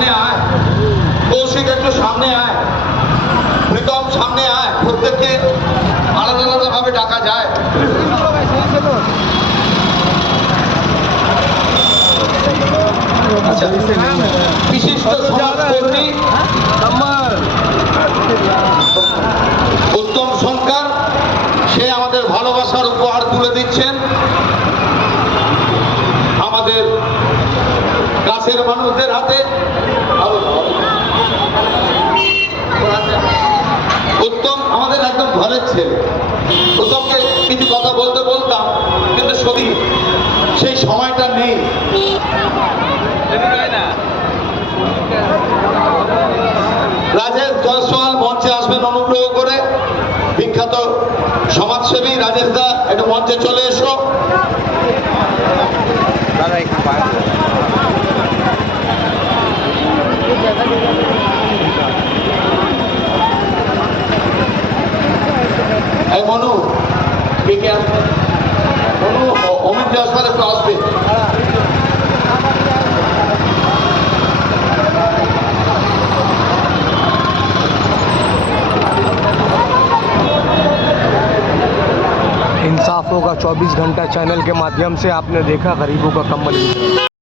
সামনে আয়, কৌশিক একটু সামনে আয়, প্রীতম সামনে আয়। প্রত্যেককে আলাদা আলাদা ভাবে ডাকা যায়। আচ্ছা, বিশিষ্ট সমাজকর্মী উত্তম সরকার, সে আমাদের ভালোবাসার উপহার তুলে দিচ্ছেন আমাদের কাছের মানুষদের হাতে। উত্তম আমাদের একদম ঘরের ছেলে। উত্তমকে কিছু কথা বলতে বলতাম, কিন্তু সত্যি সেই সময়টা নেই। রাজেশ জয়সওয়াল মঞ্চে আসবেন অনুগ্রহ করে। বিখ্যাত সমাজসেবী রাজেশ দা, একটু মঞ্চে চলে এসো। এই মনু কে কে আসবে? মনু অমিত জয়সওয়াল একটু আসবে। इंसाफ होगा 24 घंटा चैनल के माध्यम से आपने देखा गरीबों का कम्बल वितरण।